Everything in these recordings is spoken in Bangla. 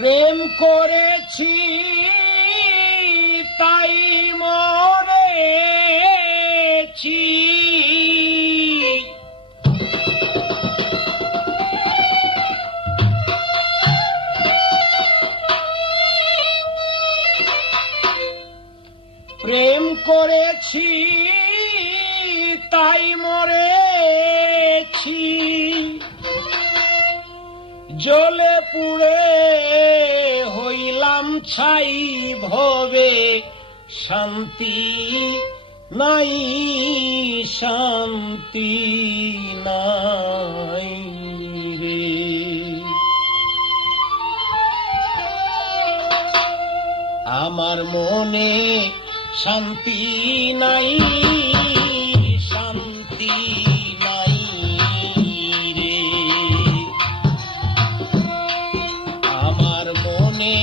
প্রেম করেছি তাই মরেছি, প্রেম করেছি তাই মরেছি, জ্বলে পুড়ে হইলাম ছাই, ভবে শান্তি নাই, শান্তি নাই রে। আমার মনে শান্তি নাই, শান্তি নাই রে। আমার মনে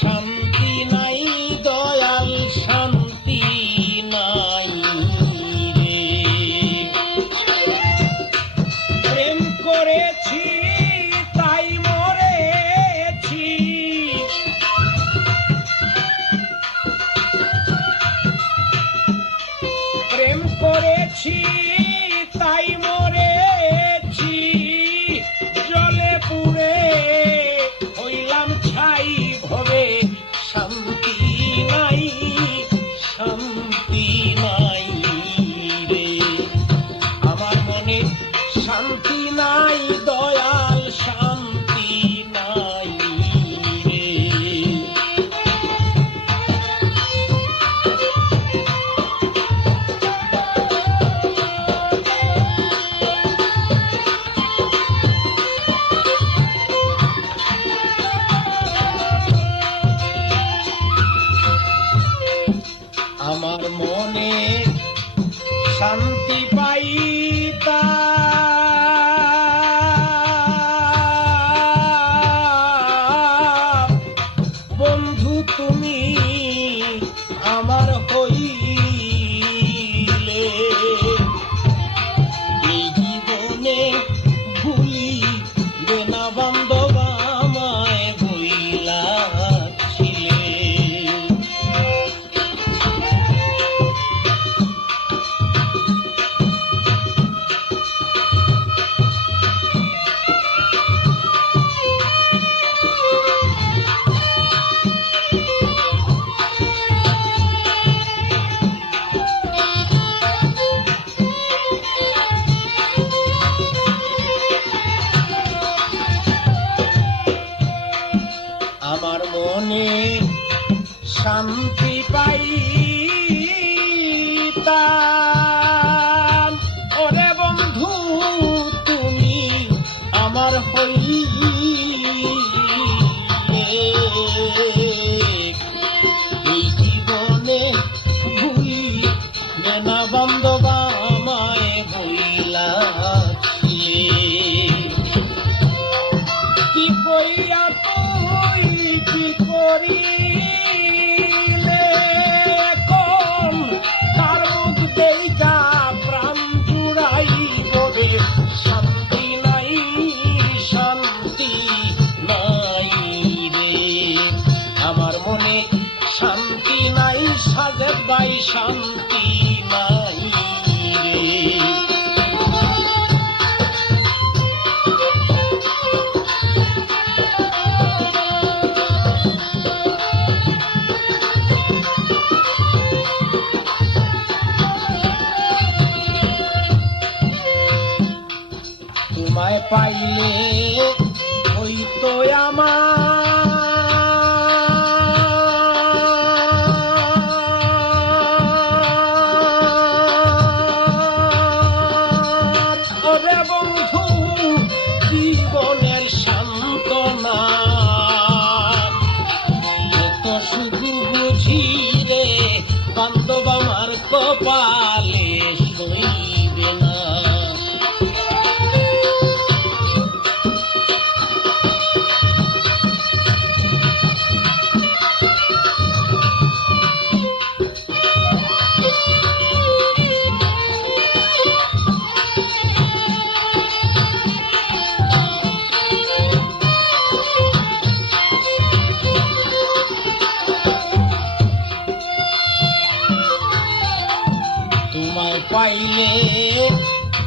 শান্তি নাই দয়াল, শান্তি নাই রে। প্রেম করেছি তাই মরেছি, প্রেম করেছি তাই মরেছি, জ্বলে পুড়ে হইলাম ছাই, ভবে শান্তি নাই, শান্তি নাই রে। আমার মনে শান্তি নাই দয়াল, শান্তি নাই রে। আমার মনে শান্তি পাইতাম বন্ধু তুমি আমার হইলে, এই জীবনে ভুলিবে না বান্ধব আমায় বইলাছিলে। আমার মনে শান্তি পাইতাম ওরে বন্ধু তুমি আমার হইলে, এই জীবনে ভুলিবে না বান্ধব আমায় বইলাছিলে। কি কইয়া তুই কি করিলে কোন, তার মুখ দেইতা প্রাণ জুড়াই বলে শান্তি নাই, শান্তি নাই রে। আমার মনে শান্তি নাই সাজেদ ভাই, শান্তি নাই রে। তোমায় পাইলে হইতো আমার ওরে বন্ধু জীবনের সান্ত্বনা, এত শুধু বুঝি রে বান্ধব আমার কপালে সইবে না। পাইলে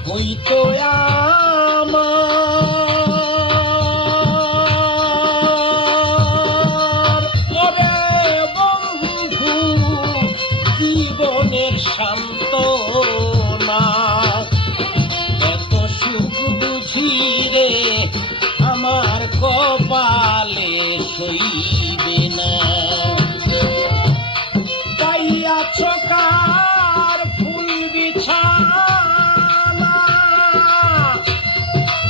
হইতো আমার ওরে বন্ধু জীবনের সান্ত্বনা এত সুখ বুঝি রে আমার কপালে সইবে না পাইয়া চকার ফুল বিছানা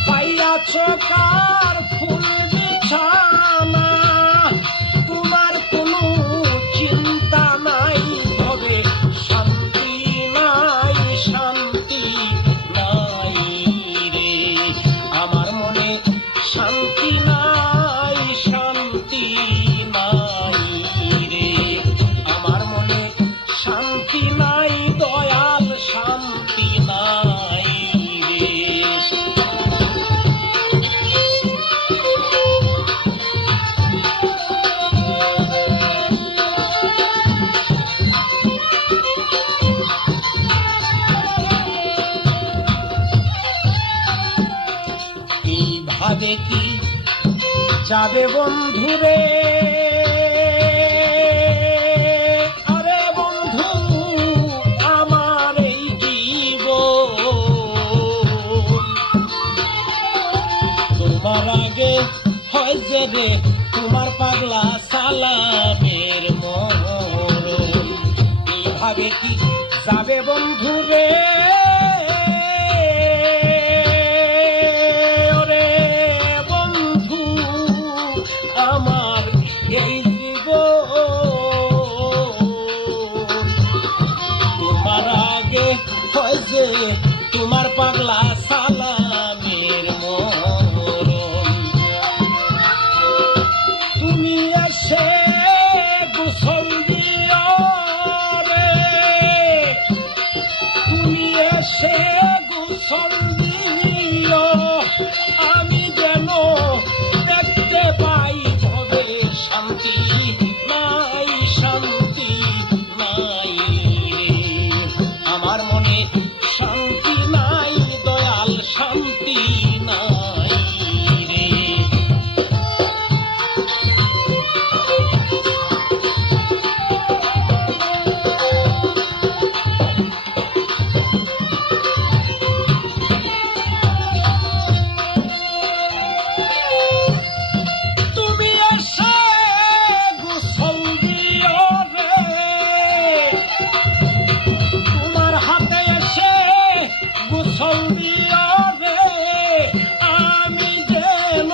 পাইয়া চকার ফুল বিছানা তোমার কোনো চিন্তা নাই হবে শান্তি নাই শান্তি নাই রে আমার মনে শান্তি নাই শান্তি নাই রে আমার মনে শান্তি নাই দয়াল শান্তি নাই রে এইভাবে কি যাবে বন্ধুরে আরে বন্ধু আমার এই জীবন তোমার আগে হয় যে রে তোমার পাগলা সালামের মরণ এইভাবে কি যাবে বন্ধুরে আমার এই জীবন তোমার আগে হয় যে তোমার পাগলা সালামের মরণ তুমি এসে গোসল দিও রে তুমি এসে গোসল দিও আমি যেন দেখতে পাই ভবে শান্তি নাই শান্তি নাই রে আমার মনে শান্তি নাই দয়াল শান্তি নাই রে তুমি এসে গোসল দিও রে তোমার হাতে এসে গোসল দিও রে আমি যেন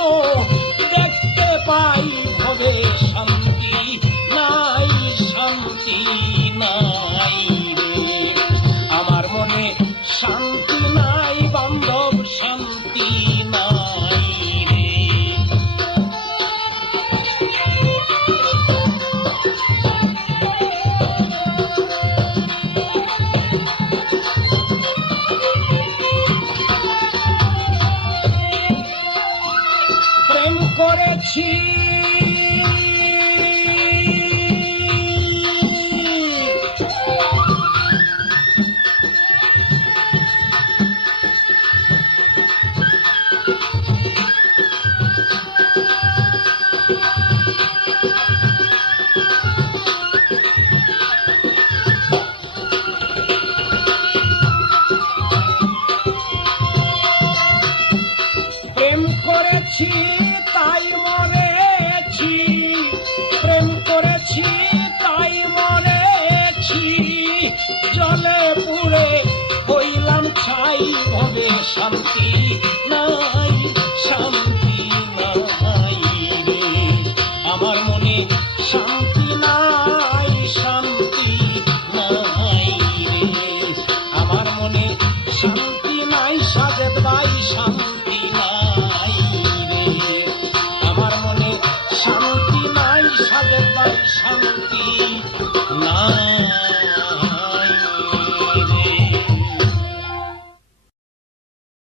দেখতে পাই হবে শান্তি নাই শান্তি নাই রে আমার মনে শান্তি নাই বান্ধব শান্তি নাই রে প্রেম করেছি প্রেম করেছি তাই মরেছি প্রেম করেছি তাই মরেছি জলে পুড়ে হইলাম ছাই ভবে শান্তি নাই শান্তি নাই রে আমার মনে শান্তি নাই শান্তি নাই রে আমার মনে শান্তি নাই সাজেদ ভাই শান্তি